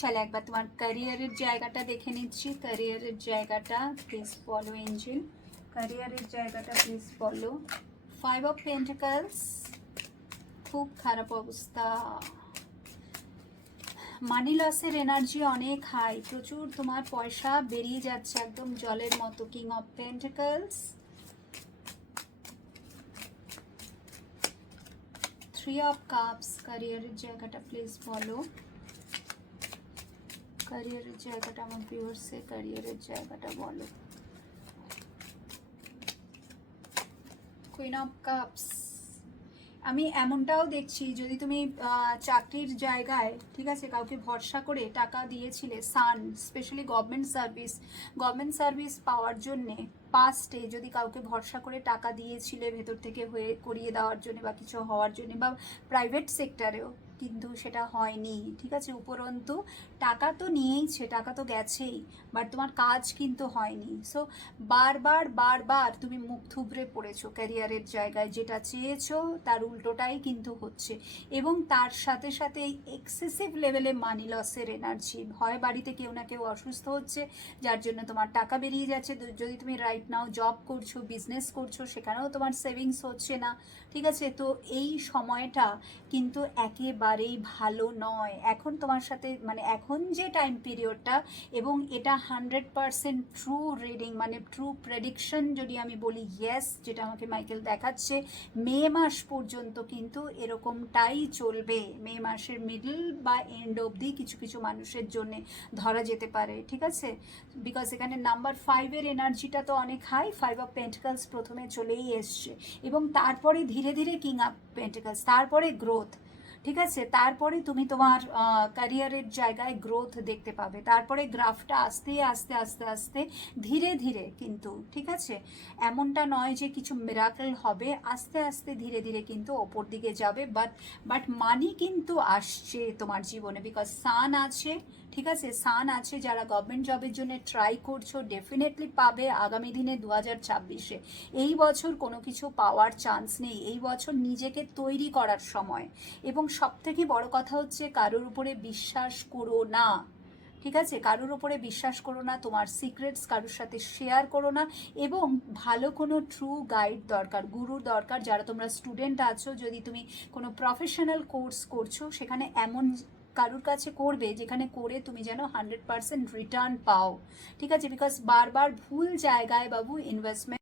চলো একবার তোমার ক্যারিয়ারের জায়গাটা দেখে নিচ্ছি। ক্যারিয়ারের জায়গাটা প্লিজ বলো এঞ্জেল, ক্যারিয়ারের জায়গাটা প্লিজ বলো। 5 অফ পেন্টিকলস, খুব খারাপ অবস্থা। মানি লসের এনার্জি অনেক হাই, প্রচুর তোমার পয়সা বেরিয়ে যাচ্ছে একদম জলের মতো। King of pentacles, 3 of cups. ক্যারিয়ারের জায়গাটা প্লিজ বলো, ক্যারিয়ারের জায়গাটা আমার ভিউয়ার্সে ক্যারিয়ারের জায়গাটা বলো। কুইন অফ কাপস, আমি এমনটাও দেখছি যদি তুমি চাকরির জায়গায়, ঠিক আছে, কাউকে ভরসা করে টাকা দিয়েছিলে, সান স্পেশালি গভর্নমেন্ট সার্ভিস পাওয়ার জন্যে পাস্টে যদি কাউকে ভরসা করে টাকা দিয়েছিলে ভেতর থেকে হয়ে করিয়ে দেওয়ার জন্য বা কিছু হওয়ার জন্য, বা প্রাইভেট সেক্টরেও, কিন্তু সেটা হয়নি, ঠিক আছে। উপরন্তু টাকা তো নিয়েইছে, টাকা তো গেছেই, বাট তোমার কাজ কিন্তু হয়নি। সো বারবার তুমি মুখ থুবড়ে পড়েছো ক্যারিয়ারের জায়গায়, যেটা চেয়েছো তার উল্টোটাই কিন্তু হচ্ছে। এবং তার সাথে সাথে এই এক্সেসিভ লেভেলে মানি লসের এনার্জি, হয় বাড়িতে কেউ না কেউ অসুস্থ হচ্ছে যার জন্য তোমার টাকা বেরিয়ে যাচ্ছে। যদি তুমি রাইট নাও জব করছো, বিজনেস করছো, সেখানেও তোমার সেভিংস হচ্ছে না, ঠিক আছে। তো এই সময়টা কিন্তু একেবারেই ভালো নয় এখন তোমার সাথে, মানে এখন যে টাইম পিরিয়ডটা, এবং এটা 100% ট্রু রিডিং, মানে ট্রু প্রেডিকশন যদি আমি বলি, ইয়েস, যেটা আমাকে মাইকেল দেখাচ্ছে, মে মাস পর্যন্ত কিন্তু এরকমটাই চলবে। মে মাসের মিডল বা এন্ড অবধি কিছু কিছু মানুষের জন্য ধরা যেতে পারে, ঠিক আছে। বিকজ এখানে নাম্বার 5-এর এনার্জিটা তো অনেক হাই। 5 অফ পেন্টিকলস প্রথমে চলেই এসছে, এবং তারপরে ধীরে ধীরে কিং অফ পেন্টিকলস, তারপরে গ্রোথ, ঠিক আছে। তারপরে তুমি তোমার ক্যারিয়ারের জায়গায় গ্রোথ দেখতে পাবে, তারপরে গ্রাফটা আস্তে আস্তে আস্তে আস্তে ধীরে ধীরে কিন্তু, ঠিক আছে। এমনটা নয় যে কিছু মিরাকেল হবে, আস্তে আস্তে ধীরে ধীরে কিন্তু ওপর দিকে যাবে। বাট মানি কিন্তু আসছে তোমার জীবনে, বিকজ সান আছে, ঠিক আছে। সান আছে, যারা গভর্নমেন্ট জবের জন্য ট্রাই করছো ডেফিনেটলি পাবে আগামী দিনে 2026-এ। এই বছর কোনো কিছু পাওয়ার চান্স নেই, এই বছর নিজেকে তৈরি করার সময়। এবং সব থেকে বড় কথা হচ্ছে কারোর উপরে বিশ্বাস করো না, ঠিক আছে। কারোর উপরে বিশ্বাস করো না, তোমার সিক্রেটস কারোর সাথে শেয়ার করো না। এবং ভালো কোনো ট্রু গাইড দরকার, গুরুর দরকার। যারা তোমরা স্টুডেন্ট আছো, যদি তুমি কোনো প্রফেশনাল কোর্স করছো, সেখানে এমন কারোর কাছে করবে যেখানে করে তুমি যেন 100% রিটার্ন পাও, ঠিক আছে। বিকজ বারবার ভুল জায়গায় বাবু ইনভেস্টমেন্ট